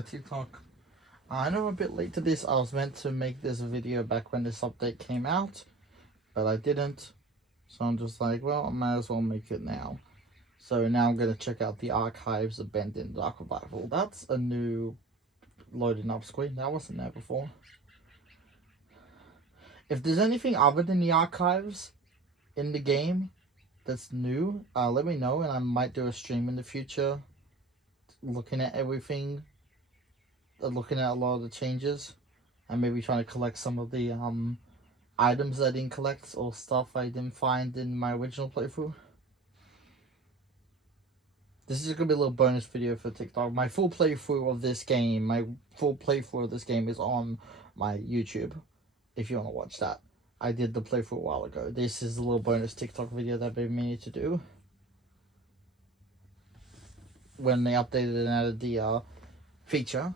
by TikTok. I know I'm a bit late to this. I was meant to make this video back when this update came out, but I didn't. So I'm just like, well, I might as well make it now. So now I'm going to check out the archives of Bendy and Dark Revival. That's a new loading up screen. That wasn't there before. If there's anything other than the archives in the game that's new, let me know, and I might do a stream in the future looking at everything, looking at a lot of the changes, and maybe trying to collect some of the items I didn't collect or stuff I didn't find in my original playthrough. This is going to be a little bonus video for TikTok. My full playthrough of this game, is on my YouTube, if you want to watch that. I did the playthrough a while ago. This is a little bonus TikTok video that I've been meaning to do. When they updated and added the feature.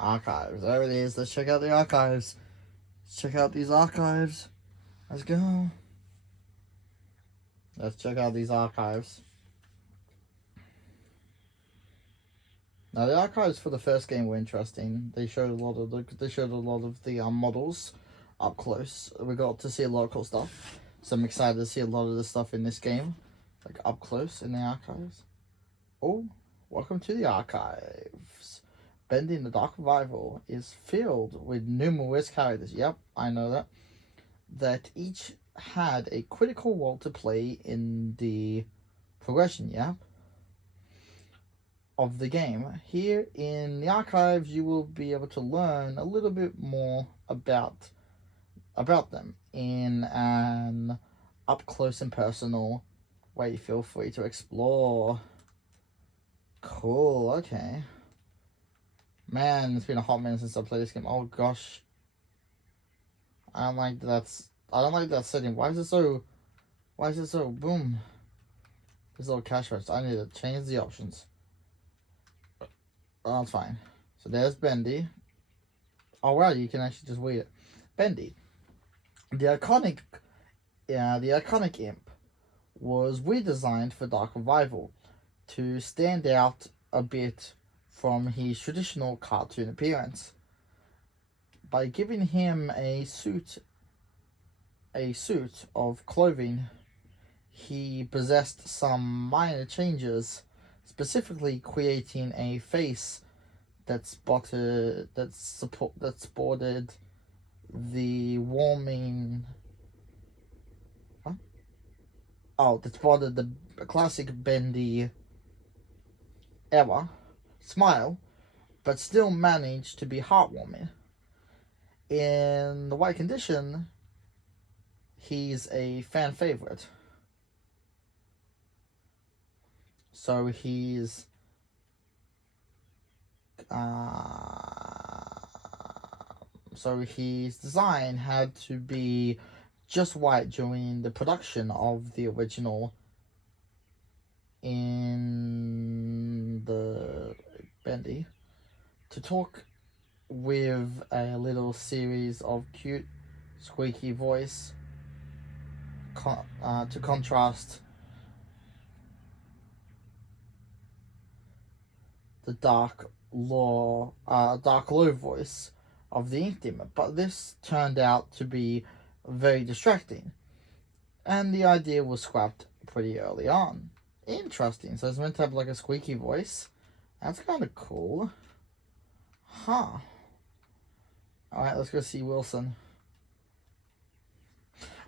Archives. There it is. Let's check out the archives. Let's check out these archives. Let's go. Let's check out these archives. Now the archives for the first game were interesting. They showed a lot of the models up close. We got to see a lot of cool stuff. So I'm excited to see a lot of the stuff in this game, like up close in the archives. Oh, welcome to the archives. Bendy and the Dark Revival is filled with numerous characters. Yep, I know that. That each had a critical role to play in the progression. Yep. Of the game. Here in the archives, you will be able to learn a little bit more about them in an up close and personal way. Feel free to explore. Cool. Okay. Man, it's been a hot minute since I played this game. Oh gosh, I don't like that setting. Why is it so boom? This little cash register. I need to change the options. Oh, that's fine. So there's Bendy. Oh wow, you can actually just read it. Bendy. The iconic imp was redesigned for Dark Revival to stand out a bit from his traditional cartoon appearance. By giving him a suit of clothing, he possessed some minor changes, specifically creating a face that sported the warming. Huh? Oh, that spotted the classic Bendy era smile, but still managed to be heartwarming. In the white condition, he's a fan favorite. So his design had to be just white during the production of the original in the Bendy. To talk with a little series of cute, squeaky voice to contrast the dark low voice of the Ink Demon. But this turned out to be very distracting, and the idea was scrapped pretty early on. Interesting. So it's meant to have like a squeaky voice. That's kind of cool. Huh. Alright, let's go see Wilson.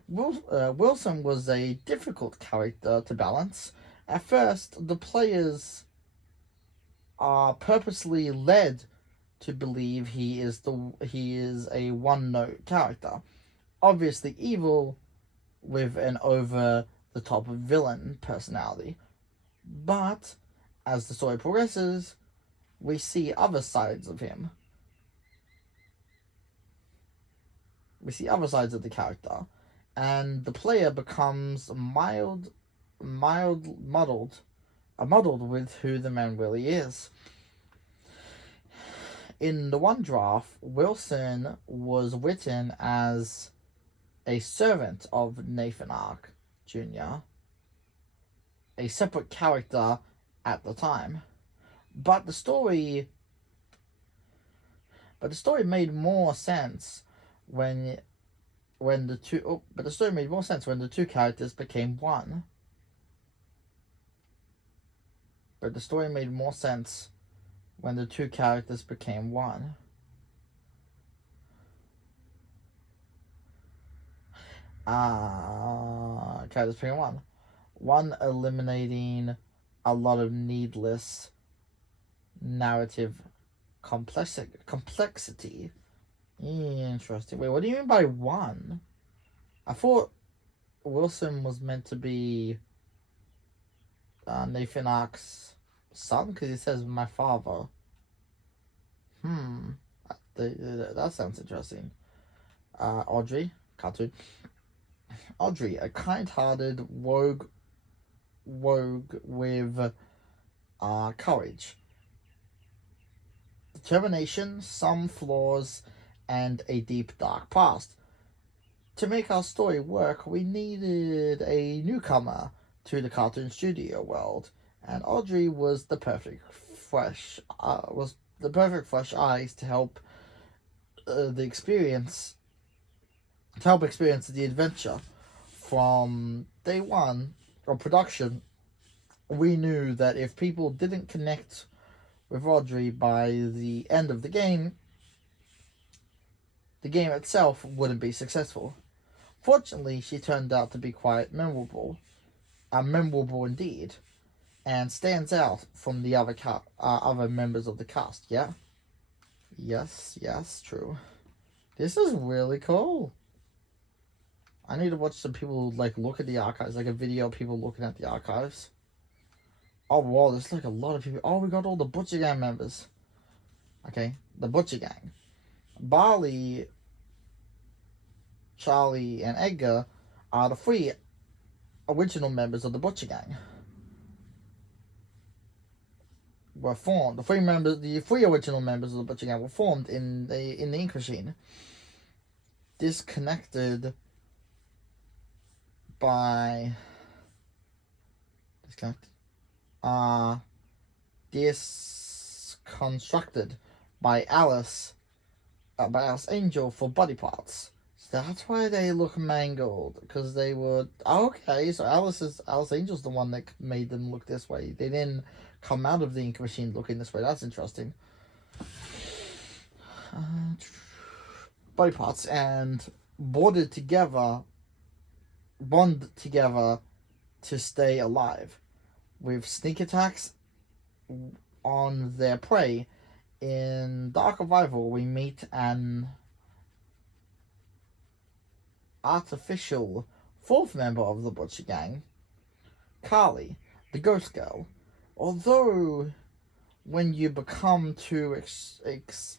Wilson was a difficult character to balance. At first, the players are purposely led to believe he is a one-note character. Obviously evil with an over-the-top villain personality. But as the story progresses, we see other sides of him. We see other sides of the character, and the player becomes muddled with who the man really is. In the one draft, Wilson was written as a servant of Nathan Ark Jr., a separate character at the time. But the story made more sense when the two characters became one. But the story made more sense when the two characters became one. Characters became one. One eliminating a lot of needless narrative complexity. Interesting. Wait, what do you mean by one? I thought Wilson was meant to be Nathan Ark's son, because he says my father. That sounds interesting. Audrey, cartoon. Audrey, a kind-hearted rogue with courage, determination, some flaws, and a deep, dark past. To make our story work, we needed a newcomer to the cartoon studio world, and Audrey was the perfect fresh eyes to help experience the adventure. From day one of production, we knew that if people didn't connect with Audrey by the end of the game itself wouldn't be successful. Fortunately, she turned out to be quite memorable indeed, and stands out from the other members of the cast. Yeah? Yes, true. This is really cool. I need to watch some people look at the archives, like a video of people looking at the archives. Oh wow, there's a lot of people. Oh, we got all the Butcher Gang members. Okay, the Butcher Gang. Barley, Charlie, and Edgar are the three original members of the Butcher Gang. Were formed. The three original members of the Butcher Gang were formed in the Ink Machine. Disconnected. Disconstructed by Alice Angel for body parts. So that's why they look mangled, because they were okay. So Alice Angel's the one that made them look this way. They didn't come out of the ink machine looking this way. That's interesting. Body parts and bonded together to stay alive, with sneak attacks on their prey. In Dark Revival, we meet an artificial fourth member of the Butcher Gang, Carly, the Ghost Girl. Although, when you become to examine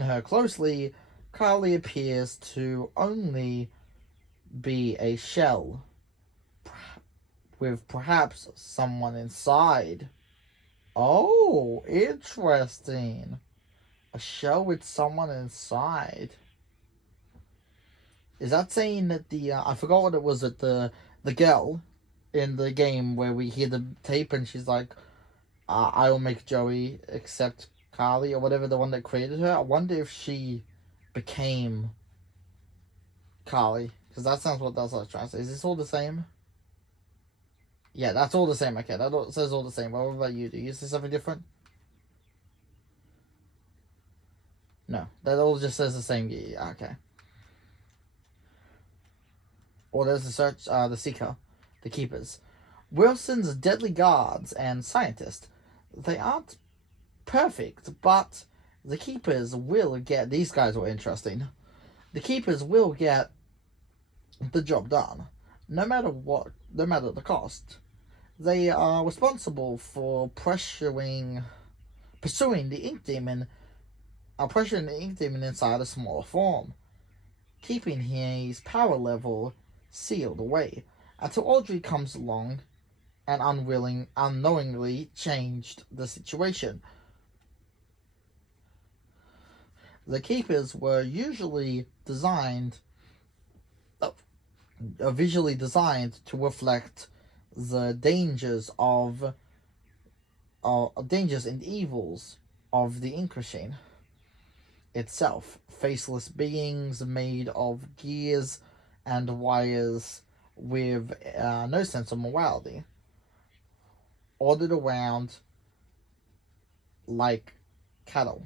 her closely, Carly appears to only be a shell with perhaps someone inside. Oh, interesting. A shell with someone inside. Is that saying that I forgot what it was, that the girl in the game where we hear the tape and she's like, I will make Joey accept Carly, or whatever, the one that created her. I wonder if she became Carly, because that's what I was trying to say. Is this all the same? Yeah, that's all the same. Okay, that says all the same. What about you? Do you see something different? No, that all just says the same. Yeah, okay. Or there's the Seeker, the Keepers. Wilson's deadly guards and scientists. They aren't perfect, but the Keepers will get... These guys were interesting. The Keepers will get the job done, no matter the cost. They are responsible for pursuing the Ink Demon inside a smaller form, keeping his power level sealed away until Audrey comes along and unknowingly changed the situation. The keepers were usually visually designed to reflect the dangers and evils of the ink machine itself. Faceless beings made of gears and wires with no sense of morality, ordered around like cattle,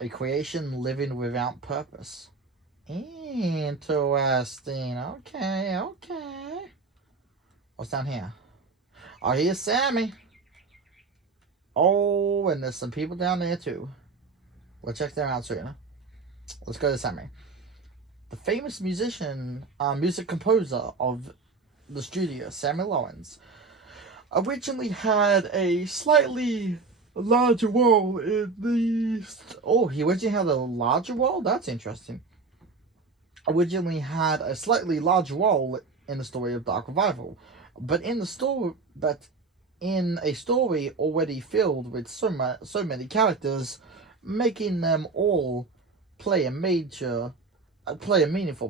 a creation living without purpose. Interesting. Okay. What's down here? Oh, here's Sammy. Oh, and there's some people down there too. We'll check them out soon. Let's go to Sammy. The famous music composer of the studio, Sammy Lawrence, originally had a slightly larger role in the... Oh, he originally had a larger role? That's interesting. Originally had a slightly larger role in the story of Dark Revival, but in a story already filled with so many characters, making them all play a meaningful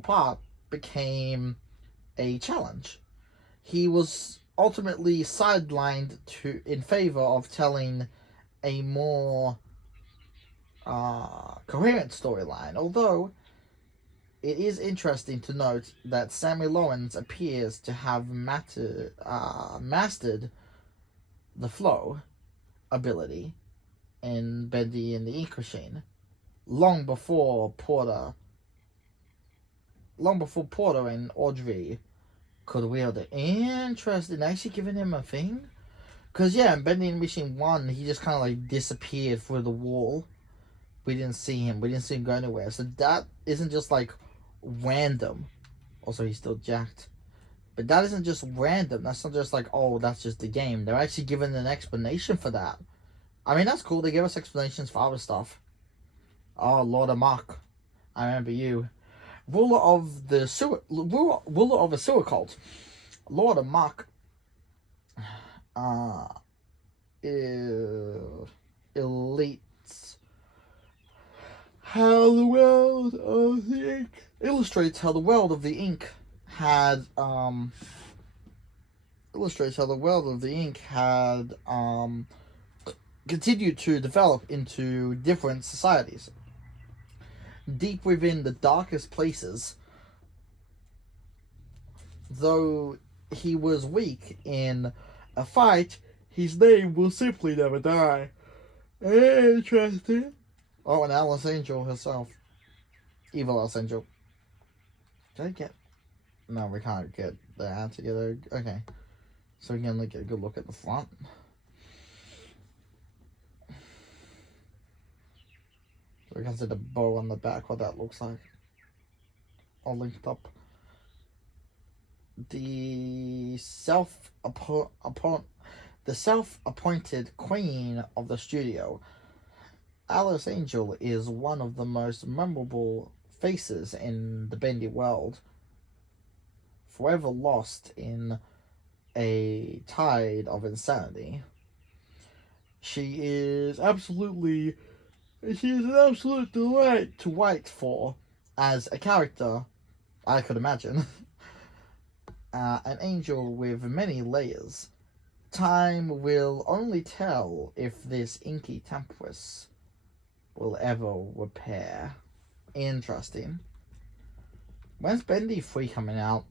part became a challenge. He was ultimately sidelined in favor of telling a more coherent storyline, although it is interesting to note that Sammy Lawrence appears to have mastered the flow ability in Bendy and the Ink Machine long before Porter and Audrey could wield it. Interesting. Actually giving him a thing? Because, yeah, in Bendy and the Machine 1, he just kind of like disappeared through the wall. We didn't see him. We didn't see him go anywhere. So that isn't just like random. Also, he's still jacked. But that isn't just random. That's not just like, oh, that's just the game. They're actually giving an explanation for that. I mean, that's cool. They give us explanations for other stuff. Oh, Lord Amok. I remember you. Ruler of a sewer cult. Lord Amok elites how the world of the ink illustrates how the world of the ink had continued to develop into different societies. Deep within the darkest places, though he was weak in a fight, his name will simply never die. Interesting. Oh, and Alice Angel herself. Evil Alice Angel. Did I get... No, we can't get that together. Okay. So we can only get a good look at the front. So we can see the bow on the back, what that looks like. All linked up. The self-appointed queen of the studio, Alice Angel, is one of the most memorable faces in the bendy world, forever lost in a tide of insanity. She is an absolute delight to write for as a character, I could imagine. An angel with many layers. Time will only tell if this inky temptress will ever repair. Interesting. When's Bendy 3 coming out?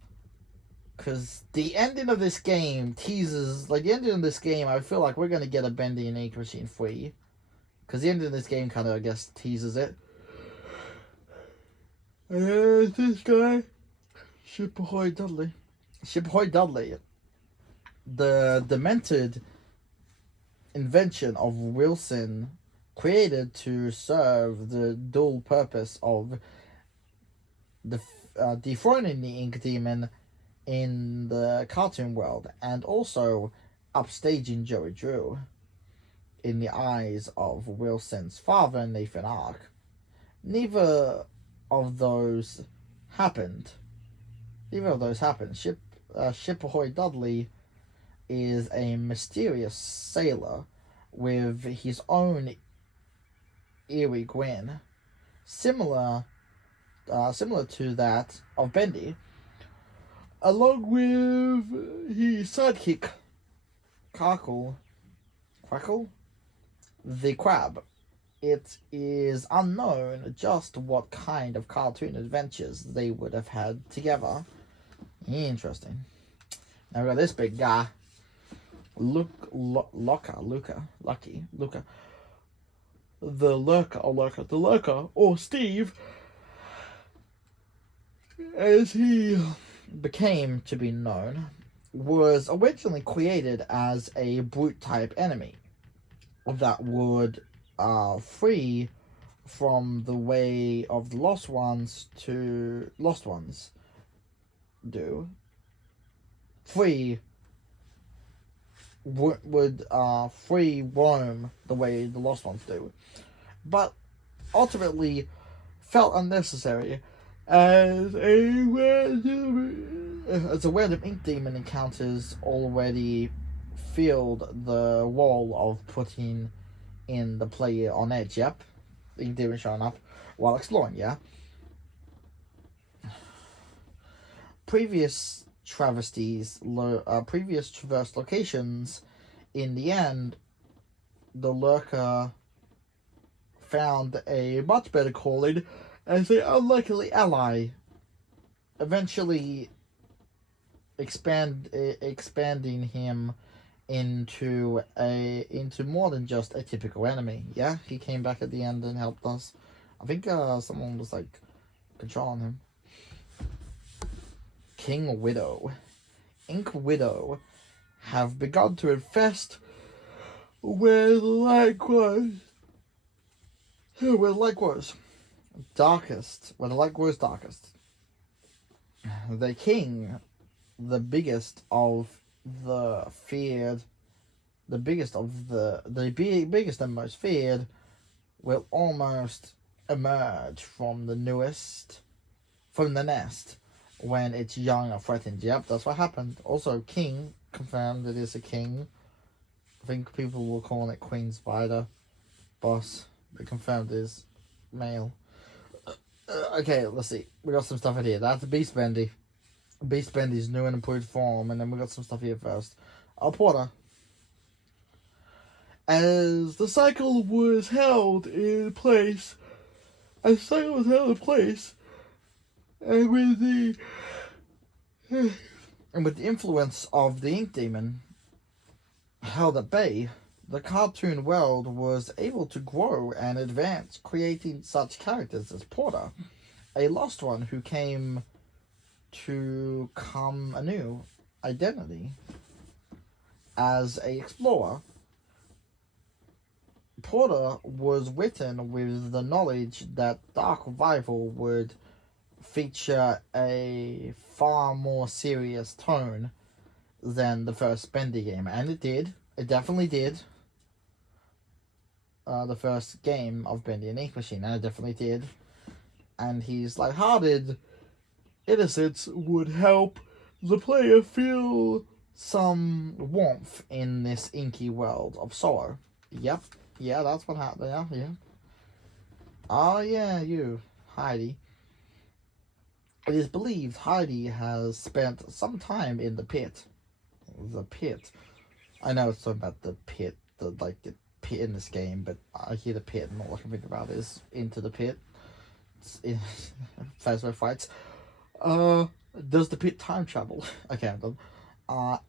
Because the ending of this game teases... Like, the ending of this game, I feel like we're going to get a Bendy and Ink Machine 3. Because the ending of this game kind of, I guess, teases it. And there's this guy. Ship Ahoy Dudley. The demented invention of Wilson, created to serve the dual purpose of dethroning the ink demon in the cartoon world and also upstaging Joey Drew in the eyes of Wilson's father, Nathan Ark. Neither of those happened. Ship Ahoy Dudley is a mysterious sailor with his own eerie grin, similar to that of Bendy, along with his sidekick, Crackle, the crab. It is unknown just what kind of cartoon adventures they would have had together. Interesting. Now we got this big guy, Luca, the Lurker, or Steve, as he became to be known, was originally created as a brute type enemy that would free from the way of the lost ones do. Free would free roam the way the lost ones do, but ultimately felt unnecessary as a random ink demon encounters already filled the role of putting in the player on edge. Yep, the ink demon showing up while exploring. Yeah. Previous traversed locations, in the end, the Lurker found a much better calling as an unlikely ally, eventually expanding him into more than just a typical enemy. Yeah, he came back at the end and helped us. I think someone was like controlling him. King Widow, Ink Widow, have begun to infest where the light grows darkest. The king, the biggest and most feared, will almost emerge from the nest when its young are threatened. Yep, that's what happened. Also, king, confirmed it is a king. I think people were calling it Queen Spider. Boss, they confirmed it is male. Okay, let's see. We got some stuff in here. That's Beast Bendy. Beast Bendy's new and improved form, and then we got some stuff here first. Porter. As the cycle was held in place, and with the influence of the Ink Demon held at bay, the cartoon world was able to grow and advance, creating such characters as Porter, a lost one who came to come a new identity as an explorer. Porter was written with the knowledge that Dark Revival would feature a far more serious tone than the first Bendy game, and it did. It definitely did. The first game of Bendy and Ink Machine, and it definitely did. And his lighthearted innocence would help the player feel some warmth in this inky world of sorrow. Yep. Yeah, that's what happened. Yeah. Oh, yeah, you, Heidi. It is believed Heidi has spent some time in the pit. The pit. I know it's talking about the pit, the pit in this game, but I hear the pit, and all I can think about is Into the Pit. It's in Phasma fights. Does the pit time travel? Okay, I'm done.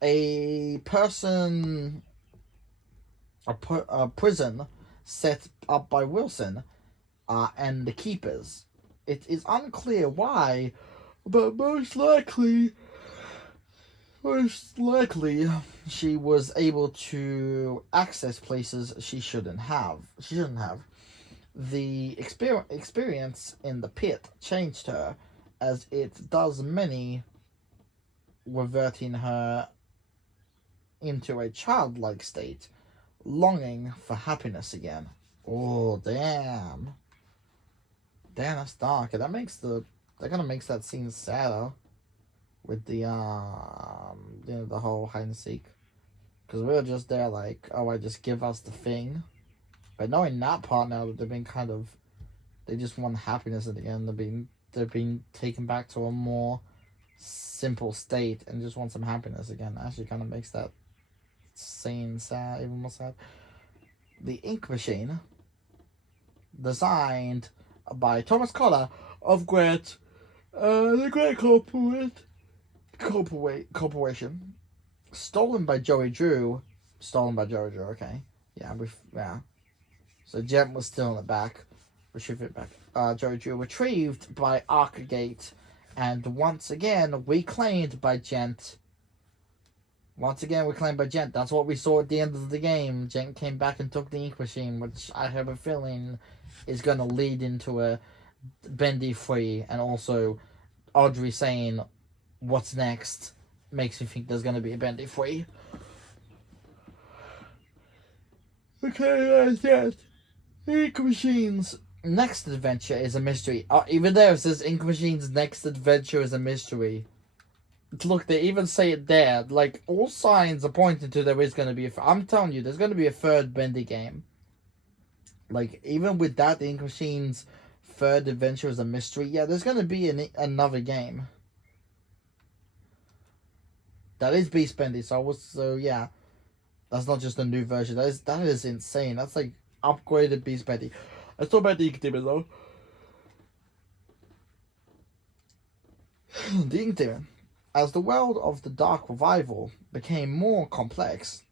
A prison set up by Wilson and the Keepers. It is unclear why, but most likely she was able to access places she shouldn't have. The experience in the pit changed her, as it does many, reverting her into a childlike state, longing for happiness again. Oh, damn. Damn, that's dark. That kind of makes that scene sadder. with the the whole hide and seek, because we were just there like, oh, I just give us the thing, but knowing that part now that they've been kind of, they just want happiness at the end. They're being taken back to a more simple state and just want some happiness again. Actually, kind of makes that scene sad, even more sad. The ink machine, designed by Thomas Cotter of the Great Corporation, stolen by Joey Drew. Okay, yeah. So Jet was still in the back. Retrieve it back. Joey Drew retrieved by Arcagate, and once again reclaimed by Gent. That's what we saw at the end of the game. Gent came back and took the ink machine, which I have a feeling is going to lead into a bendy free, and also Audrey saying, "What's next?" makes me think there's going to be a bendy free. Okay, that's it. Ink Machine's next adventure is a mystery. Even there it says Ink Machine's next adventure is a mystery. Look, they even say it there. Like, all signs are pointing to there is going to be I'm telling you, there's going to be a third bendy game. Like, even with that, the Ink Machine's third adventure is a mystery. Yeah, there's going to be another game. That is Beast Bendy, so yeah. That's not just a new version. That is insane. That's like upgraded Beast Bendy. Let's talk about the Ink Demon though. The Ink Demon. As the world of the Dark Revival became more complex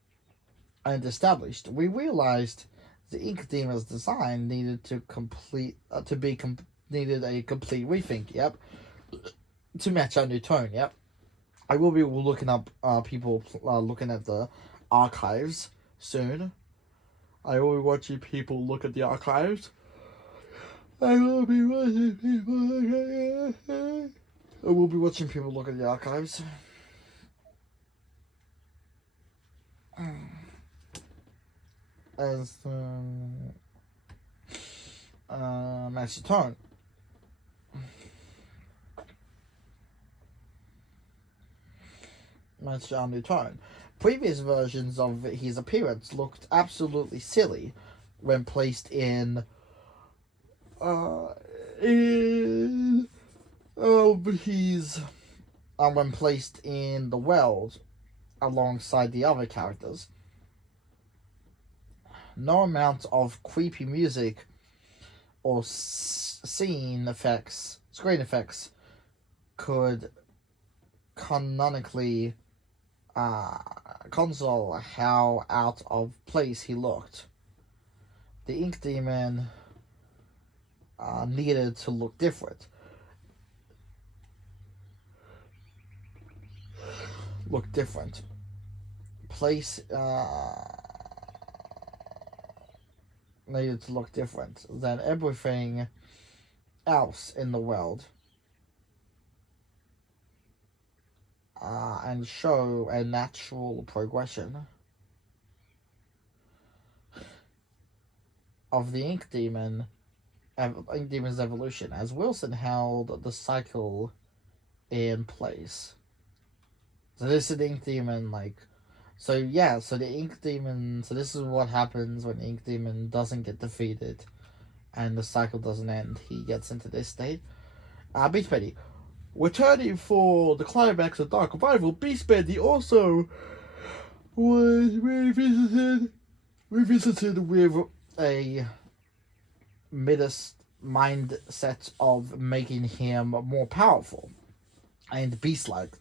and established, we realized the Ink Demon's design needed a complete rethink. Yep, to match our new tone. Yep, I will be looking up people looking at the archives soon. I will be watching people look at the archives. I will be watching people look at the archives. As match the tone. Match our new tone. Previous versions of his appearance looked absolutely silly when placed in when placed in the world alongside the other characters. No amount of creepy music or screen effects could canonically console how out of place he looked. The Ink Demon needed to look different. Place needed to look different than everything else in the world. And show a natural progression of the Ink Demon's evolution, as Wilson held the cycle in place. So this is the Ink Demon, so the Ink Demon, so this is what happens when the Ink Demon doesn't get defeated and the cycle doesn't end. He gets into this state. Beast Bendy. Returning for the climax of Dark Revival, Beast Bendy also was revisited with a Midas mindset of making him more powerful and beast-like.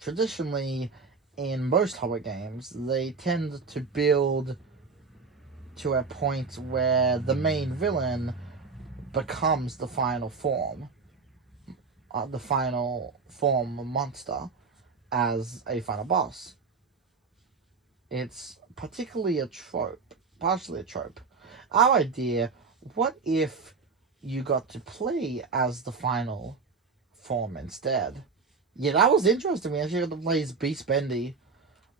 Traditionally, in most horror games, they tend to build to a point where the main villain becomes the final form monster as a final boss. It's partially partially a trope. Our idea, what if you got to play as the final form instead? Yeah, that was interesting. We actually got to play as Beast Bendy.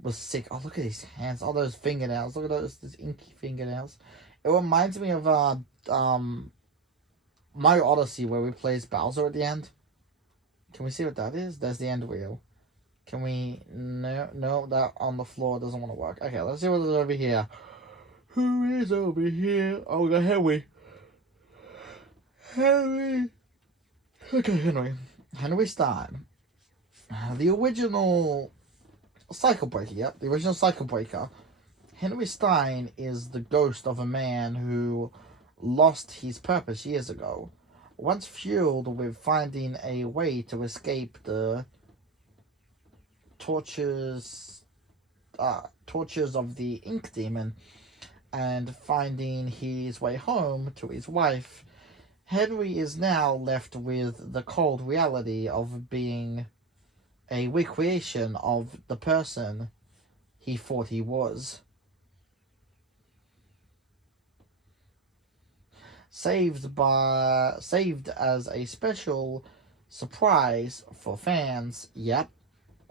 Was sick. Oh, look at his hands. All those fingernails. Look at those inky fingernails. It reminds me of Mario Odyssey where we plays Bowser at the end. Can we see what that is? There's the end wheel. Can we... No, that on the floor doesn't want to work. Okay, let's see what is over here. Who is over here? Oh, we got Henry. Henry. Okay, Henry. Henry Stein. The original Cycle Breaker, yep. The original Cycle Breaker. Henry Stein is the ghost of a man who lost his purpose years ago. Once fueled with finding a way to escape the tortures of the Ink Demon and finding his way home to his wife, Henry is now left with the cold reality of being a recreation of the person he thought he was. Saved as a special surprise for fans. Yep.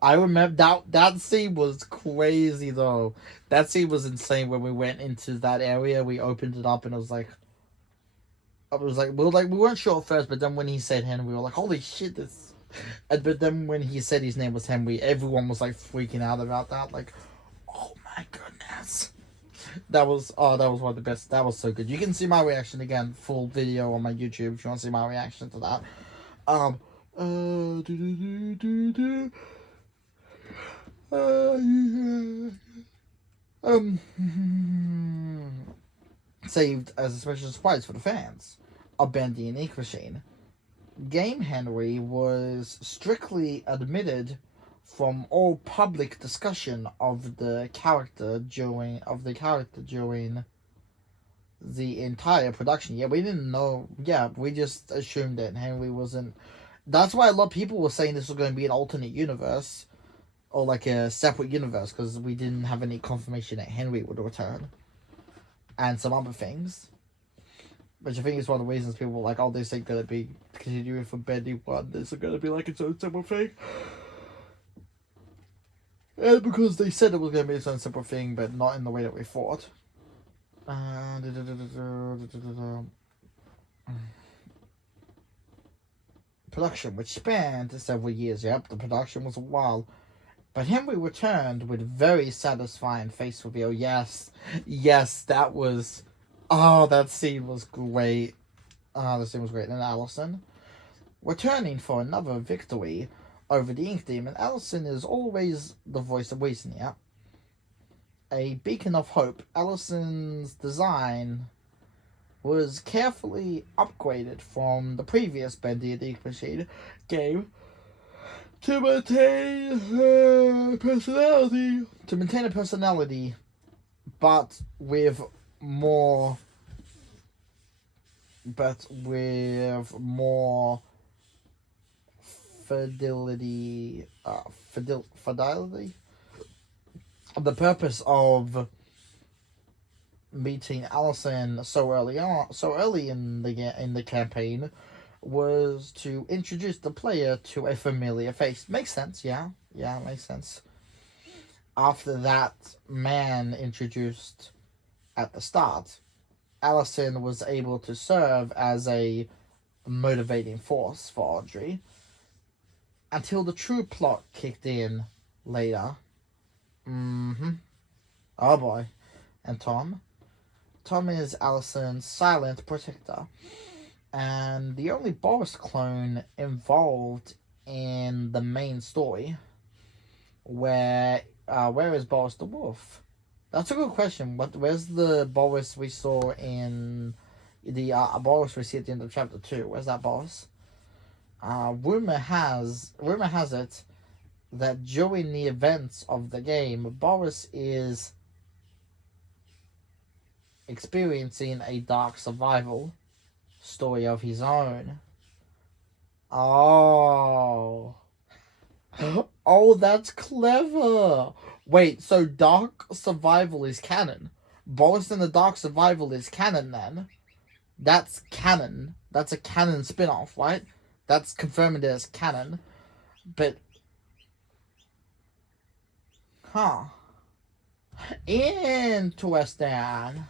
I remember that scene was crazy though. That scene was insane when we went into that area. We opened it up and it was like, we weren't sure at first, but then when he said Henry, we were like, holy shit, this. But then when he said his name was Henry, everyone was like freaking out about that. Like, oh my goodness. That was one of the best. That was so good. You can see my reaction again, full video on my YouTube if you want to see my reaction to that. Saved as a special surprise for the fans of Bendy and Ink Machine. Game Henry was strictly omitted from all public discussion of the character during the entire production. Yeah, we didn't know. Yeah, we just assumed that Henry wasn't. That's why a lot of people were saying this was going to be an alternate universe or like a separate universe because we didn't have any confirmation that Henry would return and some other things. Which I think is one of the reasons people were like, oh, this ain't going to be continuing from Bendy 1. This is going to be like its own separate thing. And because they said it was going to be its own separate thing, but not in the way that we thought. Production, which spanned several years. Yep, the production was a while. But Henry returned with very satisfying face reveal. Yes, that was... Oh, that scene was great. The scene was great. And Allison, returning for another victory over the Ink Demon. Allison is always the voice of reason, yeah. A beacon of hope. Allison's design was carefully upgraded from the previous Bendy and Ink Machine game to maintain her personality. But with more fidelity. The purpose of meeting Allison so early in the campaign was to introduce the player to a familiar face. Makes sense, yeah, makes sense. After that man introduced at the start, Allison was able to serve as a motivating force for Audrey until the true plot kicked in later. Oh boy. And Tom is Allison's silent protector and the only Boris clone involved in the main story. Where is Boris the Wolf? That's a good question. Where's the Boris we saw in the Boris we see at the end of chapter 2? Where's that Boris? Rumor has it that during the events of the game, Boris is experiencing a dark survival story of his own. Oh, that's clever. Wait, so Dark Survival is canon. Boris and the Dark Survival is canon then. That's canon. That's a canon spin-off, right? That's confirming it as canon. But... Huh. Interesting.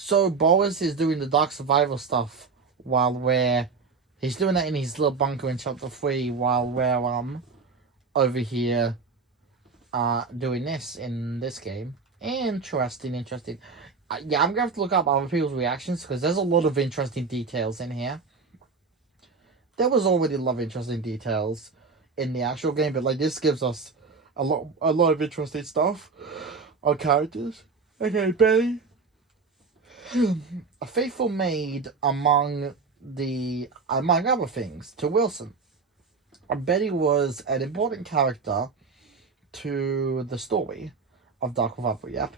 So Boris is doing the dark survival stuff while he's doing that in his little bunker in chapter 3 while we're over here doing this in this game. Interesting. Yeah, I'm gonna have to look up other people's reactions because there's a lot of interesting details in here. There was already a lot of interesting details in the actual game, but like this gives us a lot of interesting stuff on characters. Okay, Betty. A faithful maid among other things to Wilson. Betty was an important character to the story of Dark Revival, yep.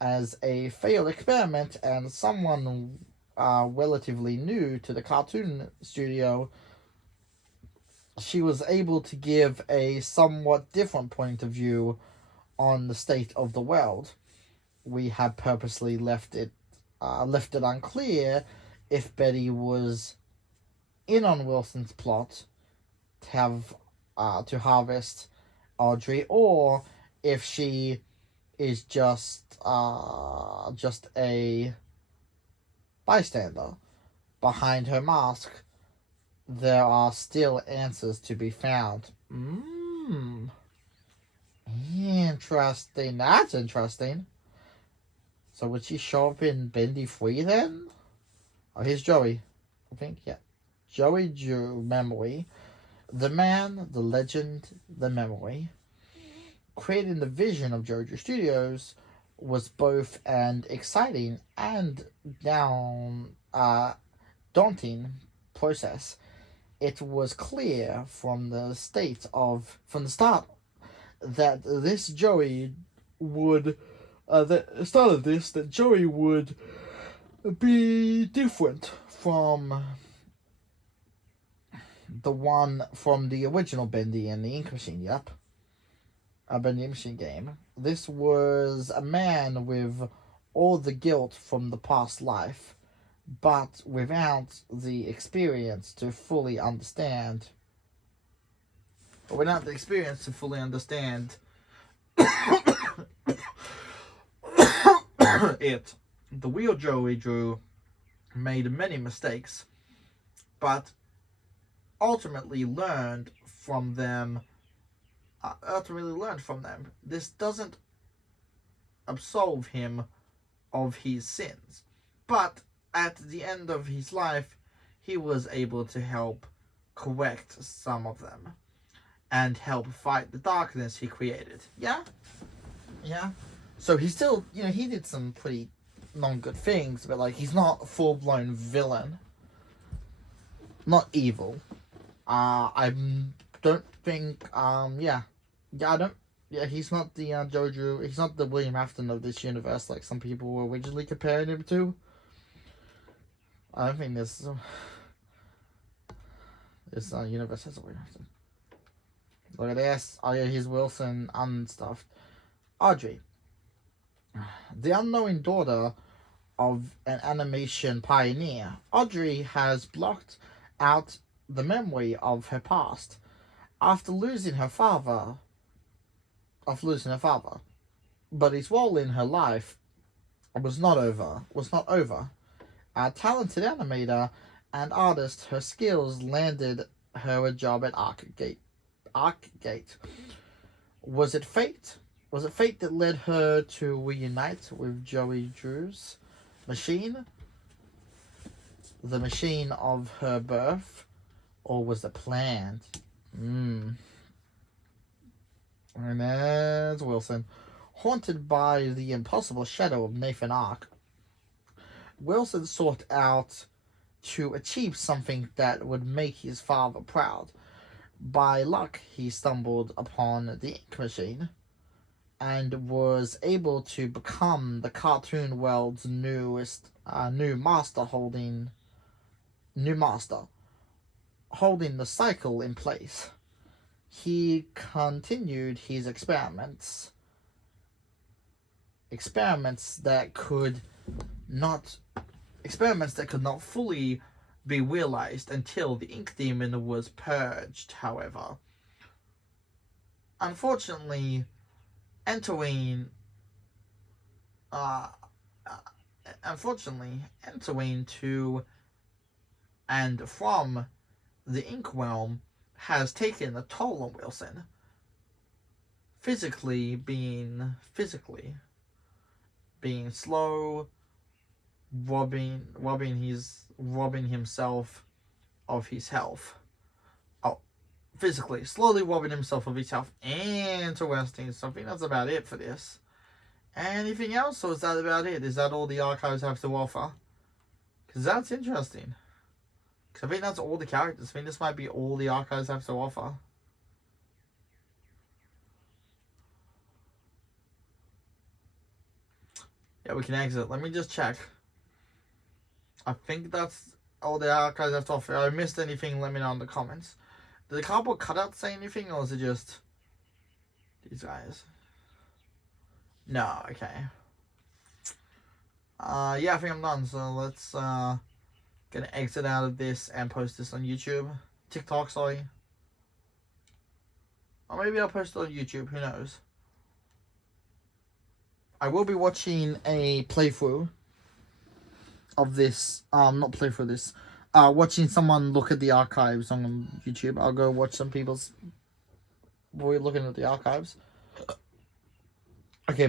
As a failed experiment and someone relatively new to the cartoon studio, she was able to give a somewhat different point of view on the state of the world. We had purposely left it unclear if Betty was in on Wilson's plot to have to harvest Audrey, or if she is just a bystander behind her mask. There are still answers to be found. Interesting. That's interesting. So would she show up in Bendy 3 then? Oh, here's Joey. I think, yeah. Joey Drew Memory. The man, the legend, the memory. Creating the vision of JoJo Studios was both an exciting and daunting process. It was clear from the start that this Joey would that Joey would be different from the one from the original Bendy and the Ink Machine, yep. A Bendy Machine game. This was a man with all the guilt from the past life, but without the experience to fully understand. It. The real Joey Drew made many mistakes, but ultimately learned from them. This doesn't absolve him of his sins, but at the end of his life, he was able to help correct some of them and help fight the darkness he created. Yeah. So he still, he did some pretty non-good things, but like he's not a full-blown villain, not evil. I don't think. He's not the JoJo. He's not the William Afton of this universe, like some people were originally comparing him to. I don't think this universe has a William Afton. Look at this. Oh yeah, he's Wilson unstuffed. Audrey, the unknowing daughter of an animation pioneer, Audrey has blocked out the memory of her past after losing her father. But his role in her life was not over. A talented animator and artist, her skills landed her a job at Arcgate. Was it fate? Was it fate that led her to reunite with Joey Drew's machine? The machine of her birth? Or was it planned? And there's Wilson. Haunted by the impossible shadow of Nathan Ark, Wilson sought out to achieve something that would make his father proud. By luck, he stumbled upon the Ink Machine and was able to become the cartoon world's new master, holding the cycle in place. He continued his experiments that could not fully be realized until the ink demon was purged, however. Unfortunately, entering unfortunately, entering to and from the ink realm has taken a toll on Wilson. Physically being slow, robbing himself of his health. Oh, physically, slowly robbing himself of his health. Interesting. So I think that's about it for this. Anything else, or is that about it? Is that all the archives have to offer? Because that's interesting. Because I think that's all the characters. I think this might be all the archives have to offer. Yeah, we can exit. Let me just check. I think that's all the archives have to offer. If I missed anything, let me know in the comments. Did the cardboard cutout say anything, or is it just these guys? No, okay. Yeah, I think I'm done. So let's gonna exit out of this and post this on YouTube, TikTok, sorry. Or maybe I'll post it on YouTube. Who knows? I will be watching a playthrough of this. Not playthrough this. Watching someone look at the archives on YouTube. I'll go watch some people's. We're looking at the archives. Okay. Bye.